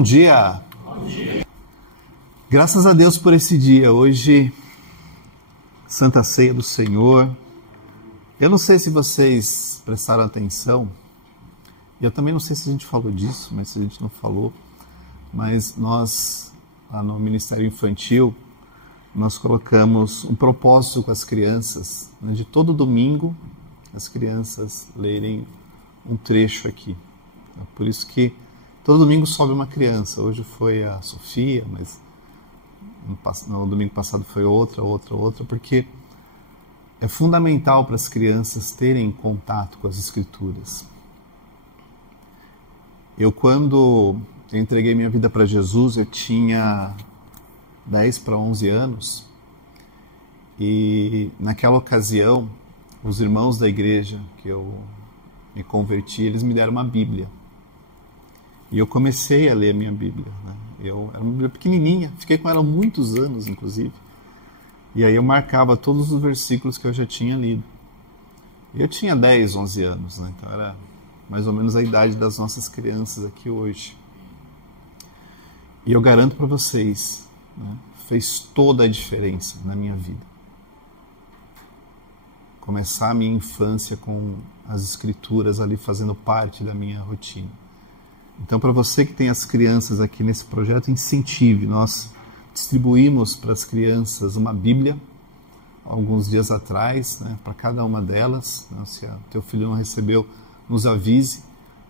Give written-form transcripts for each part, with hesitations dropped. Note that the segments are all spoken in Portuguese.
Bom dia! Bom dia! Graças a Deus por esse dia. Hoje, Santa Ceia do Senhor. Eu não sei se vocês prestaram atenção, e eu também não sei se a gente falou disso, mas se a gente não falou, mas nós, lá no Ministério Infantil, nós colocamos um propósito com as crianças, né, de todo domingo as crianças lerem um trecho aqui. É por isso que todo domingo sobe uma criança. Hoje foi a Sofia, mas no domingo passado foi outra, porque é fundamental para as crianças terem contato com as Escrituras. Quando eu entreguei minha vida para Jesus, eu tinha 10 para 11 anos, e naquela ocasião, os irmãos da igreja que eu me converti, eles me deram uma Bíblia. E eu comecei a ler a minha Bíblia, né? Era uma Bíblia pequenininha, fiquei com ela há muitos anos, inclusive. E aí eu marcava todos os versículos que eu já tinha lido. E eu tinha 10, 11 anos, né? Então era mais ou menos a idade das nossas crianças aqui hoje. E eu garanto para vocês, né, fez toda a diferença na minha vida. Começar a minha infância com as Escrituras ali fazendo parte da minha rotina. Então, para você que tem as crianças aqui nesse projeto, incentive. Nós distribuímos para as crianças uma Bíblia alguns dias atrás, né, para cada uma delas. Se o teu filho não recebeu, nos avise,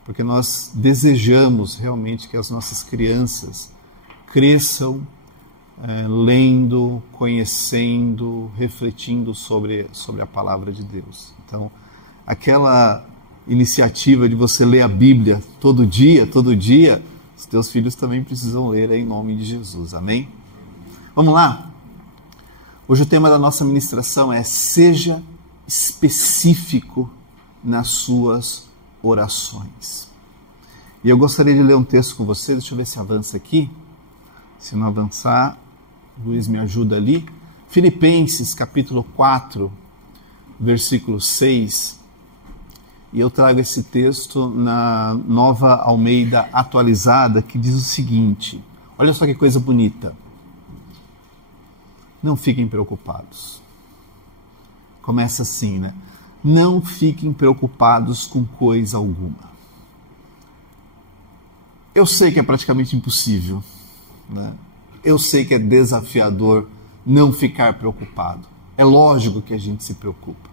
porque nós desejamos realmente que as nossas crianças cresçam lendo, conhecendo, refletindo sobre a palavra de Deus. Então, aquela iniciativa de você ler a Bíblia todo dia, os teus filhos também precisam ler em nome de Jesus. Amém? Vamos lá? Hoje o tema da nossa ministração é: seja específico nas suas orações. E eu gostaria de ler um texto com você. Deixa eu ver se avança aqui. Se não avançar, Luiz me ajuda ali. Filipenses capítulo 4, versículo 6. E eu trago esse texto na Nova Almeida Atualizada, que diz o seguinte: olha só que coisa bonita. Não fiquem preocupados. Começa assim, né? Não fiquem preocupados com coisa alguma. Eu sei que é praticamente impossível, né? Eu sei que é desafiador não ficar preocupado. É lógico que a gente se preocupa.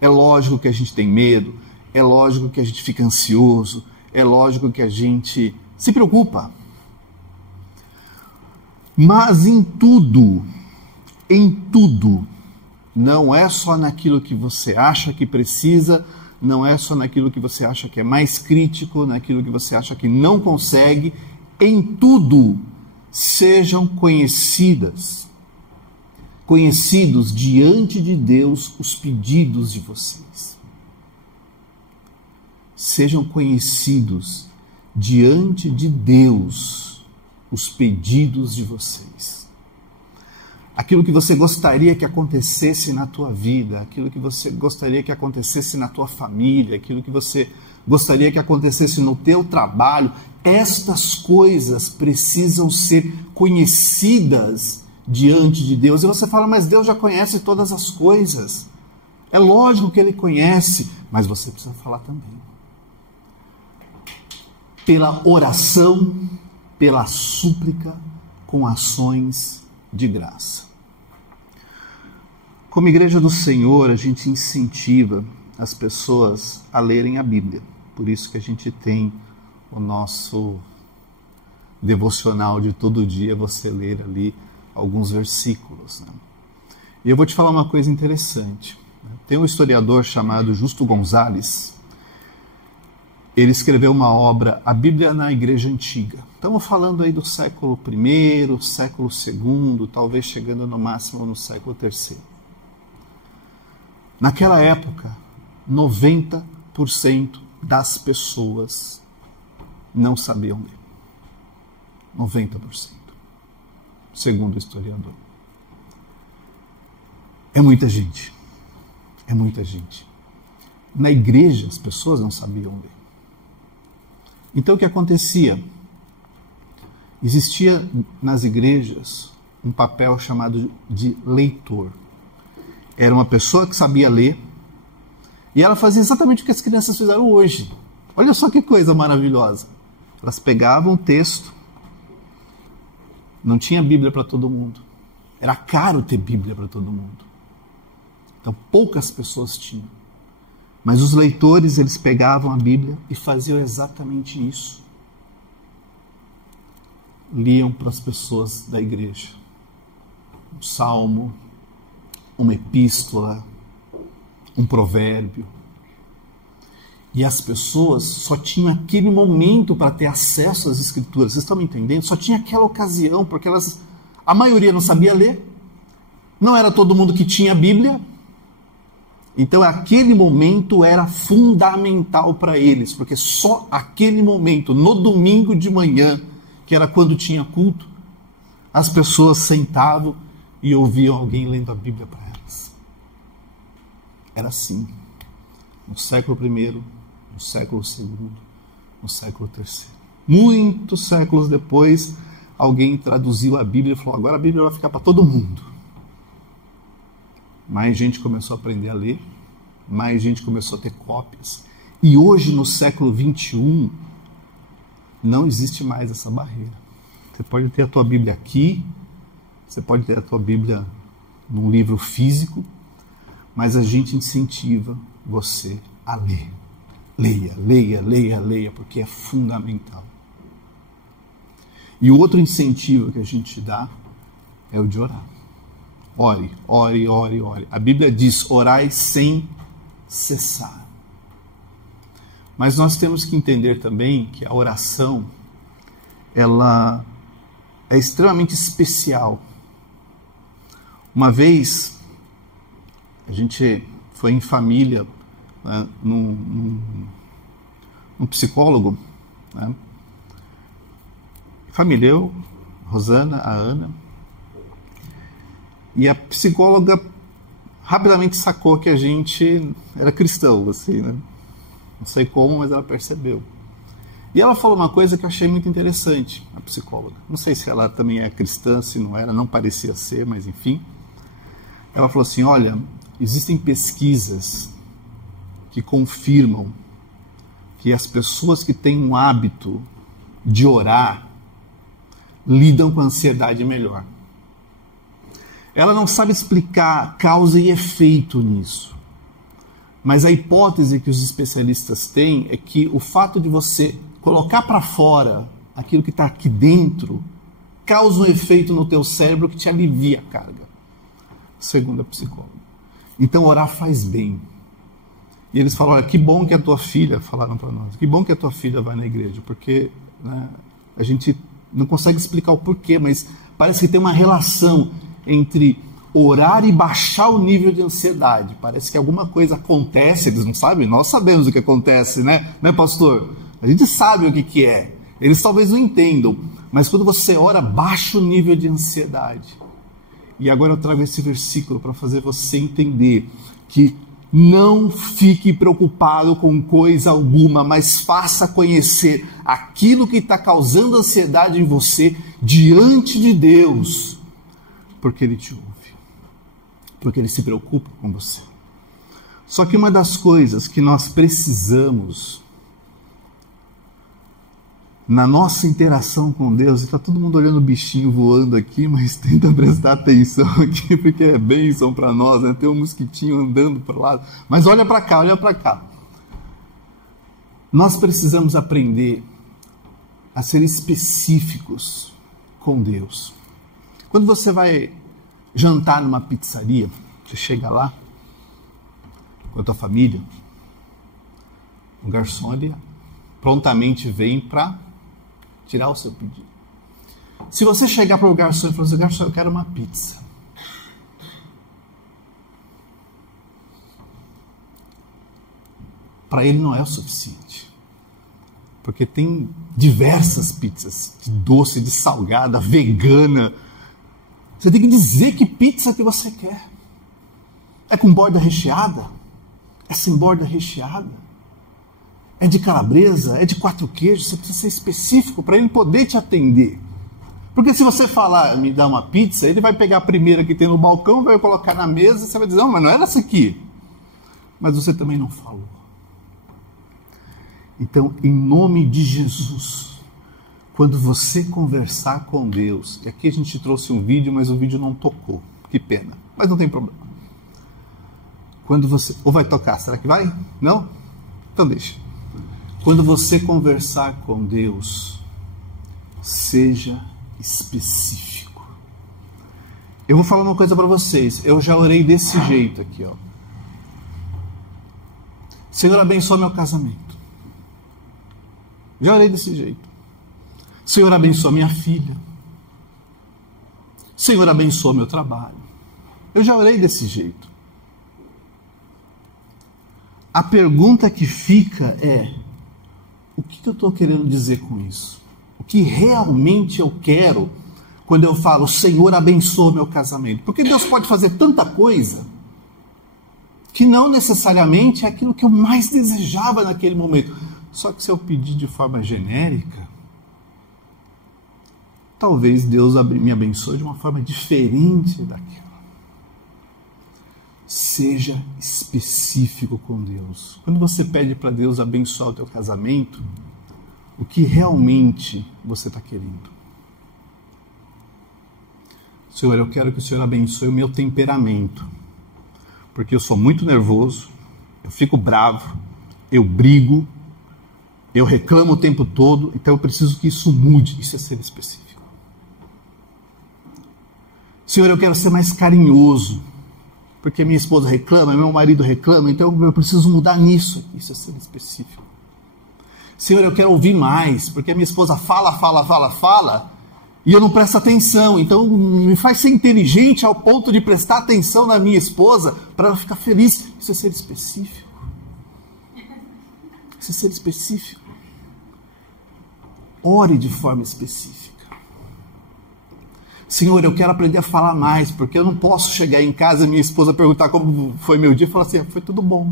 É lógico que a gente tem medo. É lógico que a gente fica ansioso. É lógico que a gente se preocupa. Mas em tudo, não é só naquilo que você acha que precisa, não é só naquilo que você acha que é mais crítico, naquilo que você acha que não consegue. Em tudo, sejam conhecidos diante de Deus os pedidos de vocês. Sejam conhecidos diante de Deus os pedidos de vocês. Aquilo que você gostaria que acontecesse na tua vida, aquilo que você gostaria que acontecesse na tua família, aquilo que você gostaria que acontecesse no teu trabalho, estas coisas precisam ser conhecidas diante de Deus. E você fala: mas Deus já conhece todas as coisas. É lógico que Ele conhece, mas você precisa falar também. Pela oração, pela súplica, com ações de graça. Como Igreja do Senhor, a gente incentiva as pessoas a lerem a Bíblia. Por isso que a gente tem o nosso devocional de todo dia, você ler ali alguns versículos, né? E eu vou te falar uma coisa interessante. Tem um historiador chamado Justo Gonzalez. Ele escreveu uma obra, A Bíblia na Igreja Antiga. Estamos falando aí do século I, século II, talvez chegando no máximo no século III. Naquela época, 90% das pessoas não sabiam ler. 90%, segundo o historiador. É muita gente. É muita gente. Na igreja, as pessoas não sabiam ler. Então, o que acontecia? existia nas igrejas um papel chamado de leitor. Era uma pessoa que sabia ler e ela fazia exatamente o que as crianças fizeram hoje. Olha só que coisa maravilhosa. Elas pegavam o texto, não tinha Bíblia para todo mundo. Era caro ter Bíblia para todo mundo. Então poucas pessoas tinham. Mas os leitores, eles pegavam a Bíblia e faziam exatamente isso. Liam para as pessoas da igreja. Um salmo, uma epístola, um provérbio. E as pessoas só tinham aquele momento para ter acesso às Escrituras. Vocês estão me entendendo? Só tinha aquela ocasião, porque a maioria não sabia ler. Não era todo mundo que tinha Bíblia. Então aquele momento era fundamental para eles, porque só aquele momento, no domingo de manhã, que era quando tinha culto, as pessoas sentavam e ouviam alguém lendo a Bíblia para elas. Era assim, no século I, no século II, no século III. Muitos séculos depois, alguém traduziu a Bíblia e falou, agora a Bíblia vai ficar para todo mundo. Mais gente começou a aprender a ler, mais gente começou a ter cópias. E hoje, no século XXI, não existe mais essa barreira. Você pode ter a tua Bíblia aqui, você pode ter a tua Bíblia num livro físico, mas a gente incentiva você a ler. Leia, leia, leia, leia, porque é fundamental. E o outro incentivo que a gente dá é o de orar. Ore, ore, ore, ore. A Bíblia diz, orai sem cessar. Mas nós temos que entender também que a oração, ela é extremamente especial. Uma vez, a gente foi em família, né, num psicólogo, né? Família, eu, Rosana, a Ana, e a psicóloga rapidamente sacou que a gente era cristão, assim, né? Não sei como, mas ela percebeu. E ela falou uma coisa que eu achei muito interessante, a psicóloga. Não sei se ela também é cristã, se não era, não parecia ser, mas enfim. Ela falou assim, olha, existem pesquisas que confirmam que as pessoas que têm um hábito de orar lidam com a ansiedade melhor. Ela não sabe explicar causa e efeito nisso. Mas a hipótese que os especialistas têm é que o fato de você colocar para fora aquilo que está aqui dentro causa um efeito no teu cérebro que te alivia a carga, segundo a psicóloga. Então orar faz bem. E eles falaram, olha, que bom que a tua filha, falaram para nós, que bom que a tua filha vai na igreja, porque, né, a gente não consegue explicar o porquê, mas parece que tem uma relação entre orar e baixar o nível de ansiedade. Parece que alguma coisa acontece, eles não sabem, nós sabemos o que acontece, né, pastor? A gente sabe o que é. Eles talvez não entendam, mas quando você ora, baixa o nível de ansiedade. E agora eu trago esse versículo para fazer você entender que não fique preocupado com coisa alguma, mas faça conhecer aquilo que está causando ansiedade em você diante de Deus, porque Ele te ouve, porque Ele se preocupa com você. Só que uma das coisas que nós precisamos na nossa interação com Deus, está todo mundo olhando o bichinho voando aqui, mas tenta prestar atenção aqui, porque é bênção para nós, né? Tem um mosquitinho andando para lá, mas olha para cá, olha para cá. Nós precisamos aprender a ser específicos com Deus. Quando você vai jantar numa pizzaria, você chega lá com a tua família, o garçom ele prontamente vem para tirar o seu pedido. Se você chegar para o garçom e falar assim, garçom, eu quero uma pizza. Para ele não é o suficiente. Porque tem diversas pizzas, de doce, de salgada, vegana. Você tem que dizer que pizza que você quer. É com borda recheada? É sem borda recheada? É de calabresa? É de 4 queijos? Você precisa ser específico para ele poder te atender. Porque se você falar, me dá uma pizza, ele vai pegar a primeira que tem no balcão, vai colocar na mesa, e você vai dizer, não, mas não era essa aqui. Mas você também não falou. Então, em nome de Jesus, quando você conversar com Deus, e aqui a gente trouxe um vídeo, mas o vídeo não tocou, que pena, mas não tem problema. Quando você, ou vai tocar, será que vai? Não? Então deixa. Quando você conversar com Deus, seja específico. Eu vou falar uma coisa para vocês. Eu já orei desse jeito aqui, ó. Senhor, abençoa meu casamento. Já orei desse jeito. Senhor, abençoa minha filha. Senhor, abençoa meu trabalho. Eu já orei desse jeito. A pergunta que fica é: o que eu estou querendo dizer com isso? O que realmente eu quero quando eu falo, Senhor, abençoa meu casamento? Porque Deus pode fazer tanta coisa que não necessariamente é aquilo que eu mais desejava naquele momento. Só que se eu pedir de forma genérica, talvez Deus me abençoe de uma forma diferente daquela. Seja específico com Deus. Quando você pede para Deus abençoar o teu casamento, o que realmente você está querendo? Senhor, eu quero que o Senhor abençoe o meu temperamento, porque eu sou muito nervoso, eu fico bravo, eu brigo, eu reclamo o tempo todo, então eu preciso que isso mude. Isso é ser específico. Senhor, eu quero ser mais carinhoso, porque minha esposa reclama, meu marido reclama, então eu preciso mudar nisso. Isso é ser específico. Senhor, eu quero ouvir mais, porque a minha esposa fala, e eu não presto atenção. Então me faz ser inteligente ao ponto de prestar atenção na minha esposa, para ela ficar feliz. Isso é ser específico. Isso é ser específico. Ore de forma específica. Senhor, eu quero aprender a falar mais, porque eu não posso chegar em casa e minha esposa perguntar como foi meu dia e falar assim, foi tudo bom.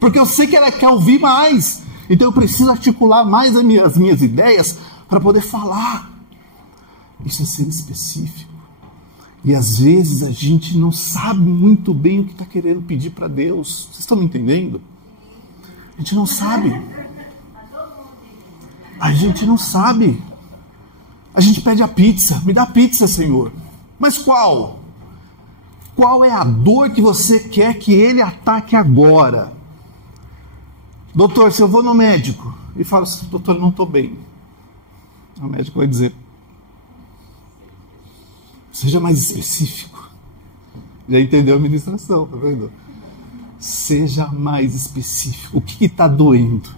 Porque eu sei que ela quer ouvir mais. Então eu preciso articular mais as minhas ideias para poder falar. Isso é ser específico. E às vezes a gente não sabe muito bem o que está querendo pedir para Deus. Vocês estão me entendendo? A gente não sabe. A gente não sabe. A gente pede a pizza. Me dá pizza, Senhor. Mas qual? Qual é a dor que você quer que Ele ataque agora? Doutor, se eu vou no médico e falo assim, doutor, eu não estou bem. O médico vai dizer, seja mais específico. Já entendeu a ministração, tá vendo? Seja mais específico. O que está doendo?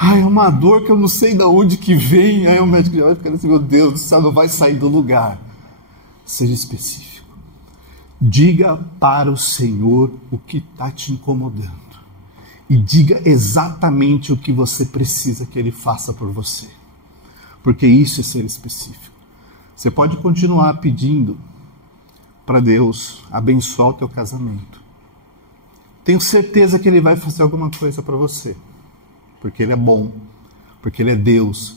É uma dor que eu não sei de onde que vem. Aí o médico já vai ficar assim, meu Deus do céu, não vai sair do lugar. Seja específico. Diga para o Senhor o que está te incomodando. E diga exatamente o que você precisa que Ele faça por você. Porque isso é ser específico. Você pode continuar pedindo para Deus abençoar o teu casamento. Tenho certeza que Ele vai fazer alguma coisa para você. Porque Ele é bom, porque Ele é Deus,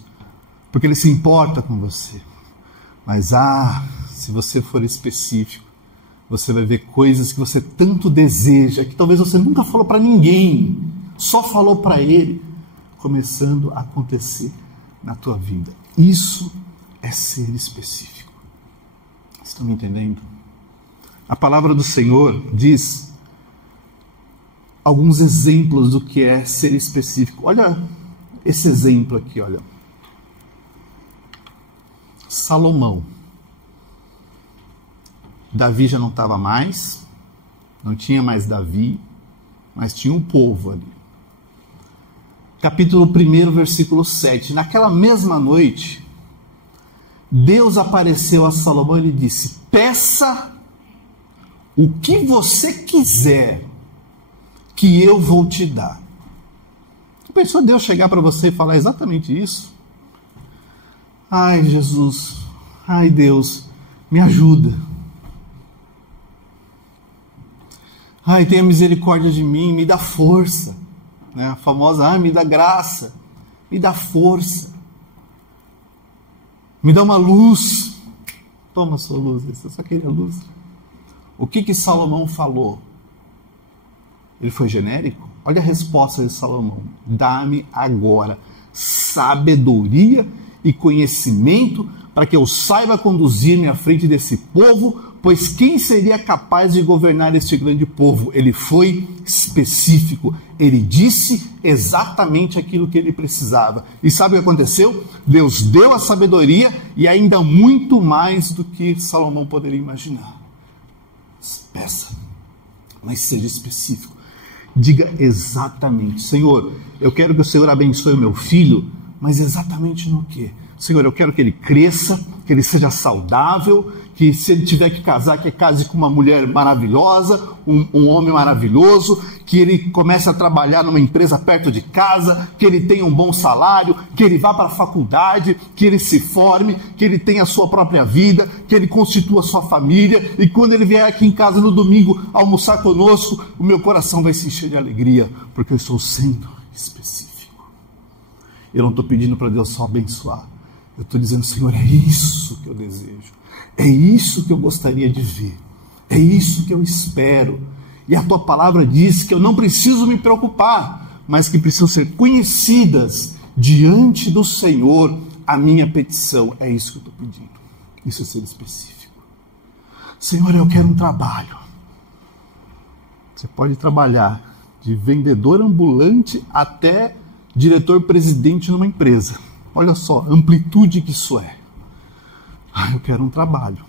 porque Ele se importa com você. Mas, se você for específico, você vai ver coisas que você tanto deseja, que talvez você nunca falou para ninguém, só falou para Ele, começando a acontecer na tua vida. Isso é ser específico. Vocês estão me entendendo? A palavra do Senhor diz alguns exemplos do que é ser específico. Olha esse exemplo aqui, olha. Salomão. Davi já não estava mais, não tinha mais Davi, mas tinha um povo ali. Capítulo 1, versículo 7. Naquela mesma noite, Deus apareceu a Salomão e lhe disse, peça o que você quiser, que eu vou te dar. Você pensou Deus chegar para você e falar exatamente isso? Ai, Jesus, ai, Deus, me ajuda. Ai, tenha misericórdia de mim, me dá força. Né? A famosa, me dá graça, me dá força. Me dá uma luz. Toma sua luz, eu só queria luz. O que Salomão falou? Ele foi genérico? Olha a resposta de Salomão. Dá-me agora sabedoria e conhecimento para que eu saiba conduzir-me à frente desse povo, pois quem seria capaz de governar este grande povo? Ele foi específico. Ele disse exatamente aquilo que ele precisava. E sabe o que aconteceu? Deus deu a sabedoria e ainda muito mais do que Salomão poderia imaginar. Peça, mas seja específico. Diga exatamente: Senhor, eu quero que o Senhor abençoe o meu filho, mas exatamente no quê? Senhor, eu quero que ele cresça, que ele seja saudável, que se ele tiver que casar, que case com uma mulher maravilhosa, um homem maravilhoso, que ele comece a trabalhar numa empresa perto de casa, que ele tenha um bom salário, que ele vá para a faculdade, que ele se forme, que ele tenha a sua própria vida, que ele constitua a sua família, e quando ele vier aqui em casa no domingo almoçar conosco, o meu coração vai se encher de alegria, porque eu estou sendo específico. Eu não estou pedindo para Deus só abençoar. Eu estou dizendo: Senhor, é isso que eu desejo. É isso que eu gostaria de ver. É isso que eu espero. E a tua palavra diz que eu não preciso me preocupar, mas que precisam ser conhecidas diante do Senhor a minha petição. É isso que eu estou pedindo. Isso é ser específico. Senhor, eu quero um trabalho. Você pode trabalhar de vendedor ambulante até diretor-presidente numa empresa. Olha só a amplitude que isso é. Eu quero um trabalho.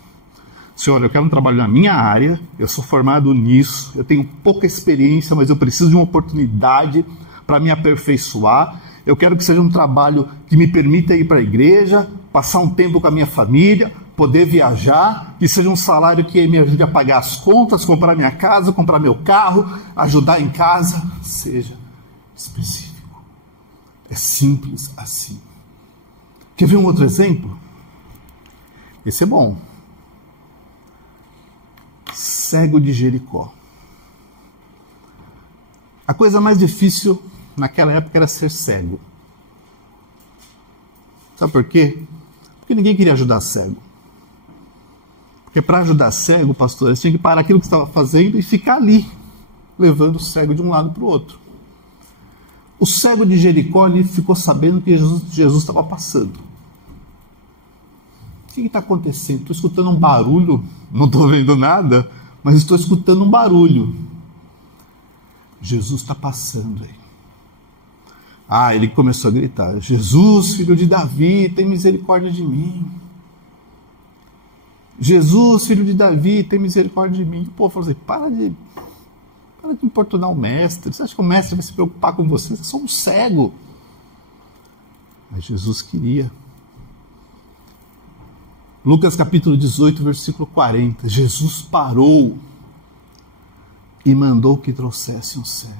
Senhor, eu quero um trabalho na minha área, eu sou formado nisso, eu tenho pouca experiência, mas eu preciso de uma oportunidade para me aperfeiçoar. Eu quero que seja um trabalho que me permita ir para a igreja, passar um tempo com a minha família, poder viajar, que seja um salário que me ajude a pagar as contas, comprar minha casa, comprar meu carro, ajudar em casa. Seja específico. É simples assim. Quer ver um outro exemplo? Esse é bom. Cego de Jericó. A coisa mais difícil naquela época era ser cego. Sabe por quê? Porque ninguém queria ajudar cego. Porque para ajudar cego, pastor, eles tinham que parar aquilo que estava fazendo e ficar ali, levando o cego de um lado para o outro. O cego de Jericó ali ficou sabendo que Jesus estava passando. O que está acontecendo? Estou escutando um barulho, não estou vendo nada, mas estou escutando um barulho. Jesus está passando aí. Ele começou a gritar: Jesus, filho de Davi, tem misericórdia de mim. Jesus, filho de Davi, tem misericórdia de mim. O povo falou assim: para de importunar o mestre. Você acha que o mestre vai se preocupar com você? Você é só um cego. Mas Jesus queria. Lucas capítulo 18, versículo 40. Jesus parou e mandou que trouxesse um cego.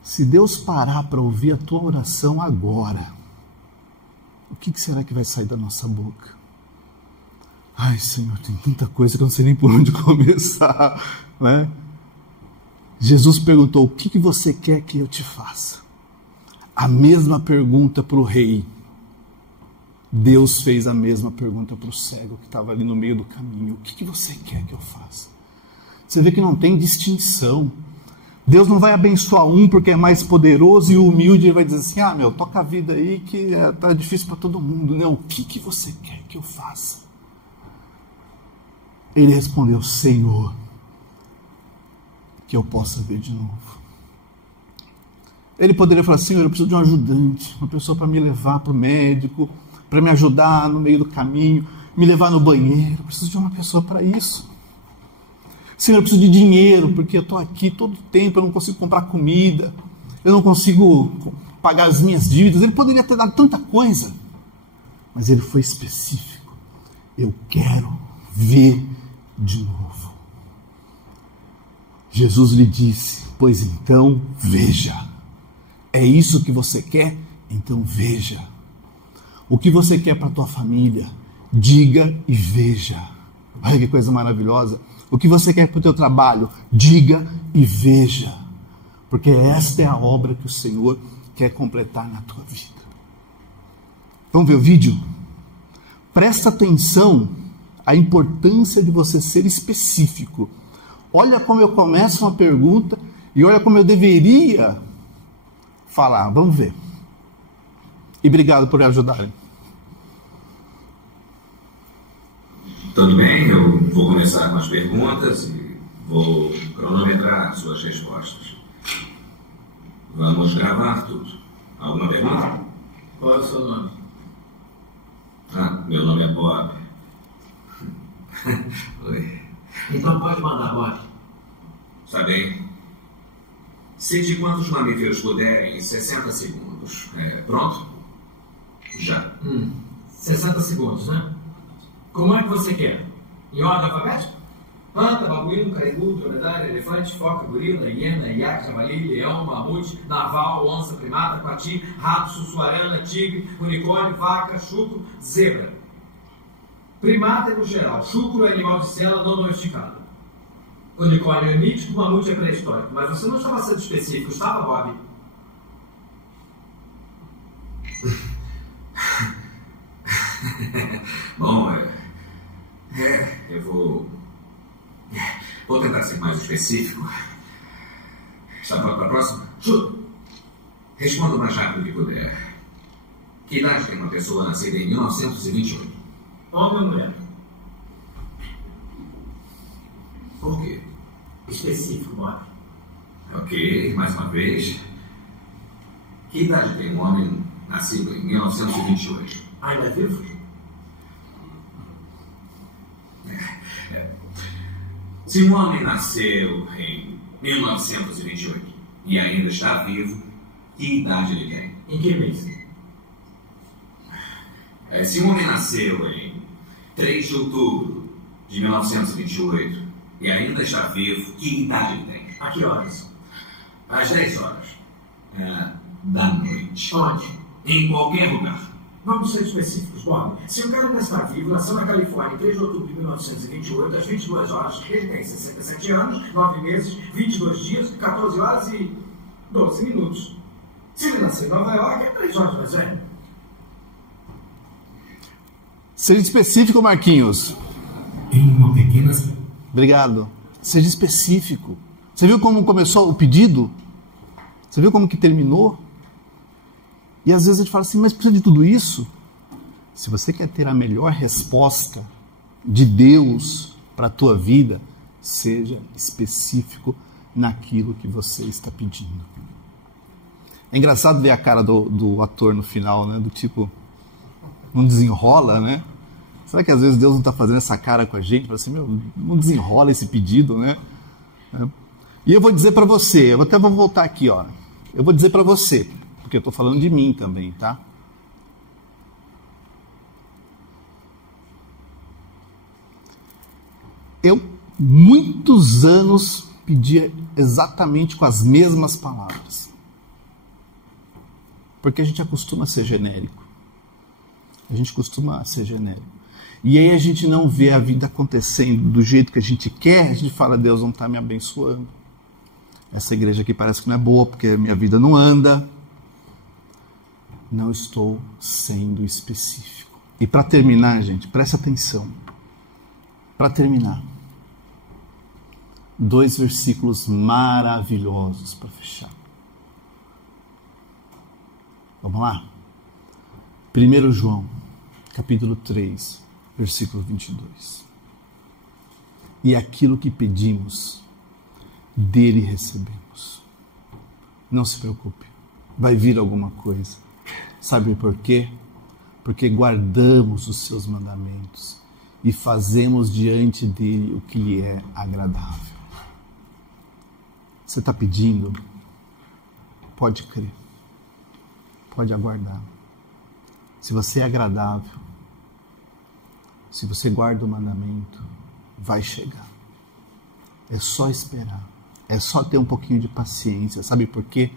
Se Deus parar para ouvir a tua oração agora, o que será que vai sair da nossa boca? Ai, Senhor, tem tanta coisa que eu não sei nem por onde começar, né? Jesus perguntou: o que você quer que eu te faça? A mesma pergunta para o rei. Deus fez a mesma pergunta para o cego que estava ali no meio do caminho. O que você quer que eu faça? Você vê que não tem distinção. Deus não vai abençoar um porque é mais poderoso e humilde e vai dizer assim: toca a vida aí que está difícil para todo mundo. Não, o que você quer que eu faça? Ele respondeu: Senhor, que eu possa ver de novo. Ele poderia falar: Senhor, eu preciso de um ajudante, uma pessoa para me levar para o médico, para me ajudar no meio do caminho, me levar no banheiro. Eu preciso de uma pessoa para isso. Senhor, eu preciso de dinheiro, porque eu estou aqui todo tempo, eu não consigo comprar comida, eu não consigo pagar as minhas dívidas. Ele poderia ter dado tanta coisa, mas ele foi específico: eu quero ver de novo. Jesus lhe disse: pois então veja. É isso que você quer? Então veja. O que você quer para a tua família? Diga e veja. Olha que coisa maravilhosa. O que você quer para o teu trabalho? Diga e veja. Porque esta é a obra que o Senhor quer completar na tua vida. Vamos ver o vídeo? Presta atenção à importância de você ser específico. Olha como eu começo uma pergunta e olha como eu deveria falar. Vamos ver. E obrigado por ajudarem. Tudo bem, eu vou começar com as perguntas e vou cronometrar suas respostas. Vamos gravar tudo. Alguma pergunta? Qual é o seu nome? Meu nome é Bob. Oi. Então pode mandar, Bob. Está bem. Cite quantos mamíferos puderem em 60 segundos. Pronto? Já. 60 segundos, né? Como é que você quer? Em ordem alfabética? Panta, babuíno, caribou, dromedário, elefante, foca, gorila, hiena, iaque, javali, leão, mamute, naval, onça, primata, coati, rato, sussuarana, tigre, unicórnio, vaca, chucro, zebra. Primata é no geral, chucro é animal de sela não domesticado. Unicórnio é mítico, mamute é pré-histórico. Mas você não estava sendo específico, estava, Bob? Bom, eu vou tentar ser mais específico. Está pronto para a próxima? Chuta. Responda o mais rápido que puder. Que idade tem uma pessoa nascida em 1928? Homem ou mulher? Por quê? Específico, Bob. Ok, mais uma vez. Que idade tem um homem nascido em 1928? Ainda é vivo? Se um homem nasceu em 1928 e ainda está vivo, que idade ele tem? Em que mês? Se um homem nasceu em 3 de outubro de 1928 e ainda está vivo, que idade ele tem? A que horas? Às 10 horas da noite. Onde? Em qualquer lugar. Vamos ser específicos, Bob. Se o cara ainda está vivo, nasceu na Califórnia em 3 de outubro de 1928, às 22 horas, ele tem 67 anos, 9 meses, 22 dias, 14 horas e 12 minutos. Se ele nasceu em Nova York, é 3 horas mais velho. Seja específico, Marquinhos. Tem uma pequena... Obrigado. Seja específico. Você viu como começou o pedido? Você viu como que terminou? E às vezes a gente fala assim, mas precisa de tudo isso? Se você quer ter a melhor resposta de Deus para a tua vida, seja específico naquilo que você está pedindo. É engraçado ver a cara do ator no final, né? Do tipo, não desenrola, né? Será que às vezes Deus não está fazendo essa cara com a gente? Fala assim, não desenrola esse pedido, né? E eu vou dizer para você, eu até vou voltar aqui, ó. Eu vou dizer para você, porque eu estou falando de mim também, tá? Eu, muitos anos, pedia exatamente com as mesmas palavras. Porque a gente acostuma a ser genérico. A gente costuma ser genérico. E aí a gente não vê a vida acontecendo do jeito que a gente quer, a gente fala, Deus não está me abençoando. Essa igreja aqui parece que não é boa, porque a minha vida não anda. Não estou sendo específico. E para terminar, gente, presta atenção. Para terminar, 2 versículos maravilhosos para fechar. Vamos lá? 1 João, capítulo 3, versículo 22. E aquilo que pedimos, dele recebemos. Não se preocupe, vai vir alguma coisa. Sabe por quê? Porque guardamos os seus mandamentos e fazemos diante dele o que lhe é agradável. Você está pedindo? Pode crer. Pode aguardar. Se você é agradável, se você guarda o mandamento, vai chegar. É só esperar. É só ter um pouquinho de paciência. Sabe por quê?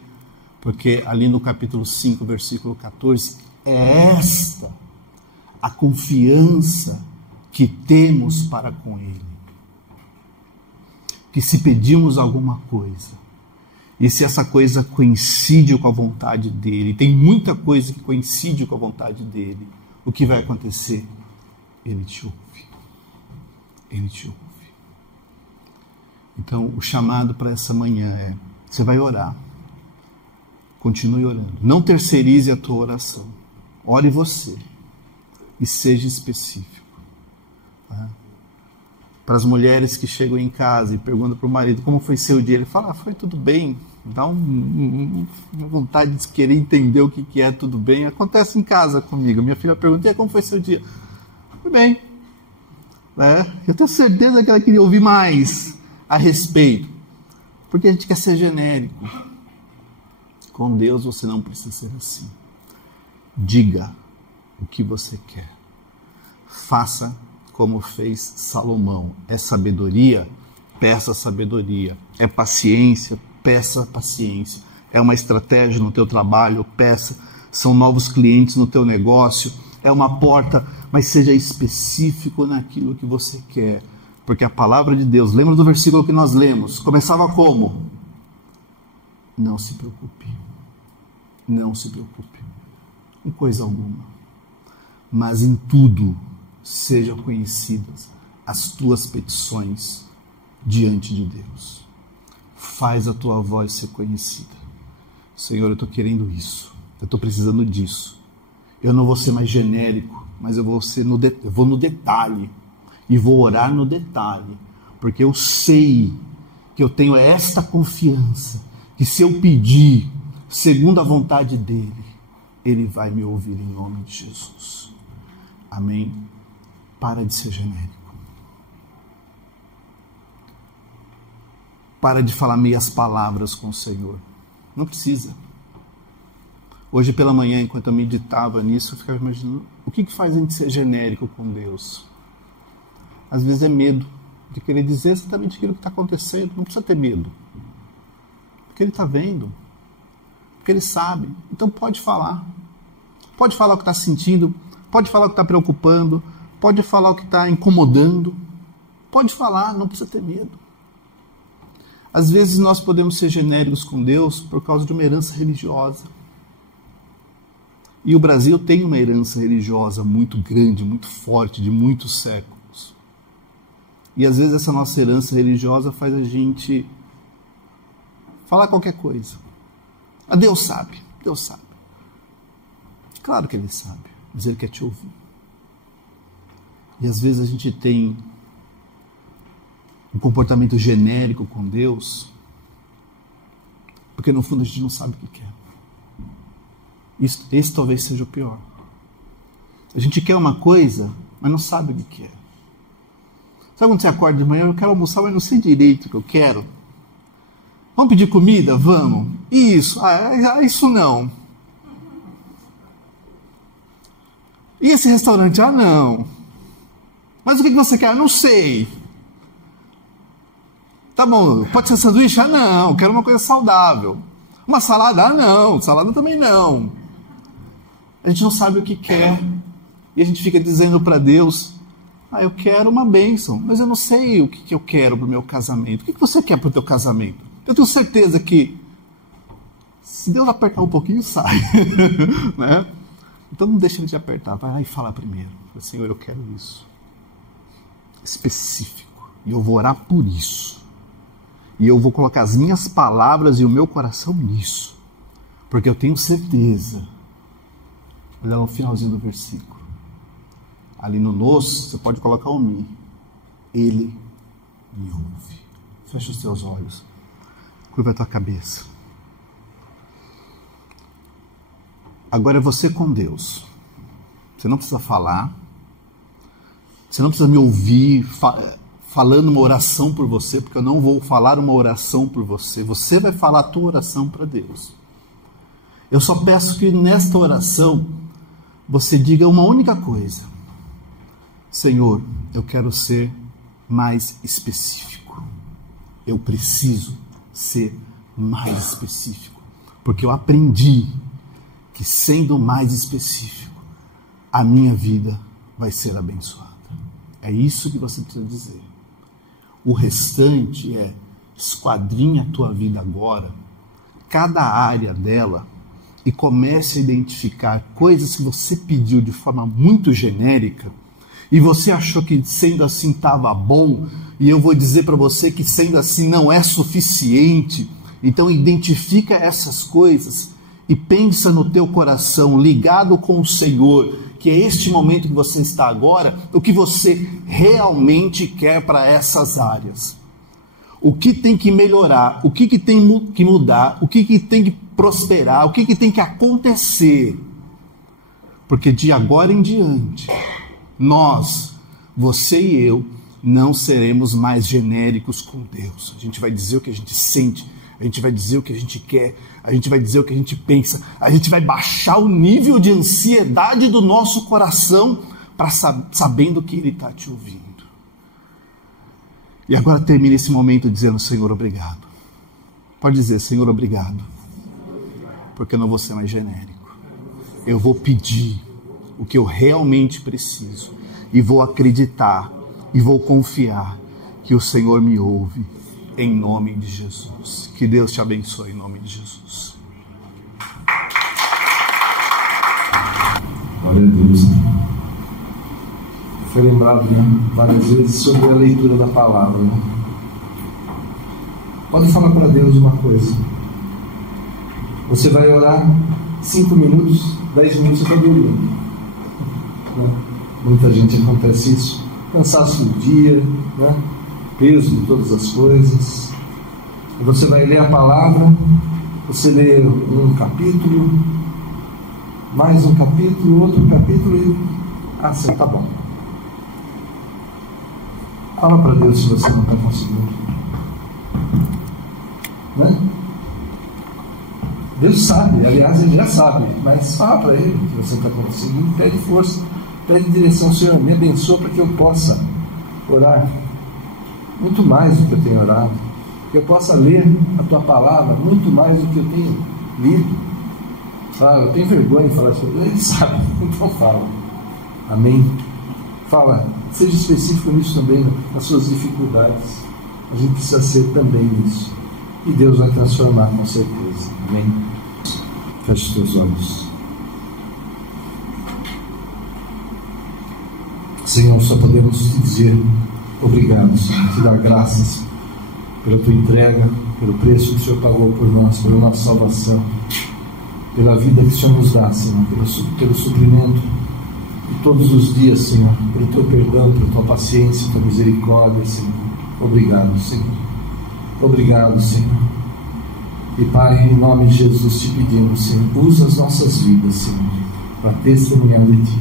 Porque ali no capítulo 5, versículo 14, é esta a confiança que temos para com Ele. Que se pedimos alguma coisa, e se essa coisa coincide com a vontade dEle, tem muita coisa que coincide com a vontade dEle, o que vai acontecer? Ele te ouve. Ele te ouve. Então, o chamado para essa manhã é: você vai orar. Continue orando. Não terceirize a tua oração. Ore você. E seja específico. Tá? Para as mulheres que chegam em casa e perguntam para o marido como foi seu dia, ele fala: foi tudo bem. Dá uma vontade de querer entender o que é tudo bem. Acontece em casa comigo. Minha filha pergunta: e como foi seu dia? Foi bem. Eu tenho certeza que ela queria ouvir mais a respeito. Porque a gente quer ser genérico. Com Deus você não precisa ser assim. Diga o que você quer. Faça como fez Salomão. É sabedoria? Peça sabedoria. É paciência? Peça paciência. É uma estratégia no teu trabalho? Peça. São novos clientes no teu negócio? É uma porta, mas seja específico naquilo que você quer. Porque a palavra de Deus, lembra do versículo que nós lemos? Começava como? Não se preocupe. Não se preocupe. Em coisa alguma. Mas em tudo sejam conhecidas as tuas petições diante de Deus. Faz a tua voz ser conhecida. Senhor, eu estou querendo isso. Eu estou precisando disso. Eu não vou ser mais genérico, mas eu vou no detalhe. E vou orar no detalhe. Porque eu sei que eu tenho esta confiança. Que se eu pedir, segundo a vontade dEle, Ele vai me ouvir em nome de Jesus. Amém? Para de ser genérico. Para de falar meias palavras com o Senhor. Não precisa. Hoje pela manhã, enquanto eu meditava nisso, eu ficava imaginando o que faz a gente ser genérico com Deus. Às vezes é medo de querer dizer exatamente aquilo que está acontecendo. Não precisa ter medo. Porque Ele está vendo. Porque Ele sabe. Então pode falar. Pode falar o que está sentindo. Pode falar o que está preocupando. Pode falar o que está incomodando. Pode falar, não precisa ter medo. Às vezes nós podemos ser genéricos com Deus por causa de uma herança religiosa. E o Brasil tem uma herança religiosa muito grande, muito forte, de muitos séculos. E às vezes essa nossa herança religiosa faz a gente falar qualquer coisa. Ah, Deus sabe, Deus sabe. Claro que Ele sabe, mas Ele quer te ouvir. E às vezes a gente tem um comportamento genérico com Deus, porque no fundo a gente não sabe o que quer. Esse talvez seja o pior. A gente quer uma coisa, mas não sabe o que quer. Sabe quando você acorda de manhã? Eu quero almoçar, mas não sei direito o que eu quero. Vamos pedir comida? Vamos. Isso. Isso não. E esse restaurante? Ah, não. Mas o que você quer? Eu não sei. Tá bom, pode ser sanduíche? Ah, não. Quero uma coisa saudável. Uma salada? Ah, não. Salada também não. A gente não sabe o que quer. E a gente fica dizendo para Deus: eu quero uma bênção, mas eu não sei o que eu quero para o meu casamento. O que você quer para o teu casamento? Eu tenho certeza que, se Deus apertar um pouquinho, sai. Né? Então não deixa Ele te apertar. Vai lá e fala primeiro: Senhor, eu quero isso. Específico. E eu vou orar por isso. E eu vou colocar as minhas palavras e o meu coração nisso. Porque eu tenho certeza. Olha lá no finalzinho do versículo. Ali no nos, você pode colocar o mi. Ele me ouve. Fecha os teus olhos. Curva a tua cabeça. Agora é você com Deus. Você não precisa falar. Você não precisa me ouvir falando uma oração por você, porque eu não vou falar uma oração por você. Você vai falar a tua oração para Deus. Eu só peço que nesta oração você diga uma única coisa: Senhor, eu quero ser mais específico. Eu preciso ser mais específico. Porque eu aprendi que, sendo mais específico, a minha vida vai ser abençoada. É isso que você precisa dizer. O restante é: esquadrinha a tua vida agora, cada área dela, e comece a identificar coisas que você pediu de forma muito genérica e você achou que sendo assim estava bom, e eu vou dizer para você que sendo assim não é suficiente. Então identifica essas coisas e pensa no teu coração, ligado com o Senhor, que é este momento que você está agora, o que você realmente quer para essas áreas. O que tem que melhorar, o que tem que mudar, o que tem que prosperar, o que tem que acontecer. Porque de agora em diante, nós, você e eu, não seremos mais genéricos com Deus. A gente vai dizer o que a gente sente, a gente vai dizer o que a gente quer, a gente vai dizer o que a gente pensa, a gente vai baixar o nível de ansiedade do nosso coração, sabendo que Ele está te ouvindo. E agora termina esse momento dizendo: Senhor, obrigado. Pode dizer: Senhor, obrigado, porque eu não vou ser mais genérico. Eu vou pedir o que eu realmente preciso e vou acreditar e vou confiar que o Senhor me ouve, em nome de Jesus. Que Deus te abençoe em nome de Jesus. Glória a Deus. Foi lembrado, várias vezes sobre a leitura da palavra. Pode falar para Deus uma coisa. Você vai orar 5 minutos, 10 minutos você está dormindo. Muita gente acontece isso. Cansaço do dia, peso de todas as coisas. E você vai ler a palavra, você lê um capítulo, mais um capítulo, outro capítulo e... sim, tá bom. Fala para Deus se você não está conseguindo. Deus sabe, aliás, Ele já sabe, mas fala para Ele que você não está conseguindo, pede força, pede direção. Senhor, me abençoa para que eu possa orar muito mais do que eu tenho orado, que eu possa ler a Tua palavra muito mais do que eu tenho lido. Eu tenho vergonha de falar isso, Ele sabe, então fala. Amém? Fala, seja específico nisso também, nas suas dificuldades. A gente precisa ser também nisso. E Deus vai transformar com certeza. Amém? Feche os teus olhos. Senhor, só podemos te dizer obrigado, Senhor. Te dar graças pela tua entrega, pelo preço que o Senhor pagou por nós, pela nossa salvação, pela vida que o Senhor nos dá, Senhor, pelo suprimento de todos os dias, Senhor, pelo teu perdão, pela tua paciência, pela misericórdia, Senhor. Obrigado, Senhor. Obrigado, Senhor. E Pai, em nome de Jesus te pedimos, Senhor, usa as nossas vidas, Senhor, para testemunhar de Ti.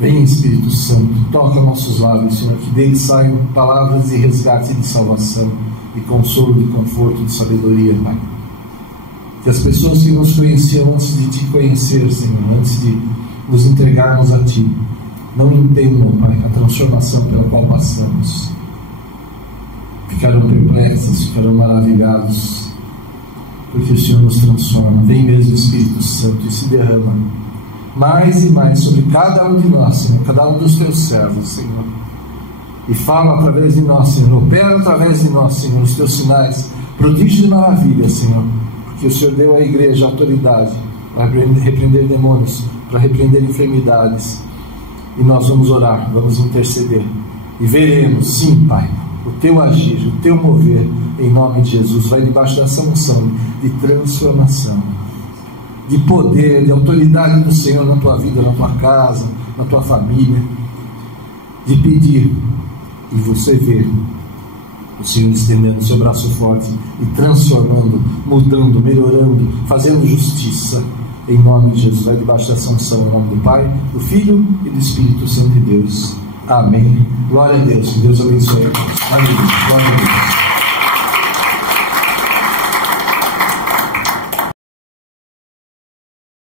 Vem, Espírito Santo, toca nossos lábios, Senhor, que deles saiam palavras de resgate e de salvação, de consolo, de conforto, de sabedoria, Pai. Que as pessoas que nos conheciam antes de Te conhecer, Senhor, antes de nos entregarmos a Ti, não entendam, Pai, a transformação pela qual passamos. Ficarão perplexos, ficarão maravilhados, porque o Senhor nos transforma. Vem mesmo, Espírito Santo, e se derrama mais e mais sobre cada um de nós, Senhor, cada um dos Teus servos, Senhor, e fala através de nós, Senhor, opera através de nós, Senhor, os Teus sinais, prodígios e maravilhas, Senhor, porque o Senhor deu à igreja autoridade para repreender demônios, para repreender enfermidades, e nós vamos orar, vamos interceder, e veremos, sim, Pai, o Teu agir, o Teu mover, em nome de Jesus. Vai debaixo dessa unção de transformação, de poder, de autoridade do Senhor na tua vida, na tua casa, na tua família, de pedir, e você ver o Senhor estendendo o seu braço forte e transformando, mudando, melhorando, fazendo justiça, em nome de Jesus. Vai debaixo dessa unção, em nome do Pai, do Filho e do Espírito Santo de Deus. Amém. Glória a Deus. Que Deus abençoe a todos. Amém. Glória a Deus.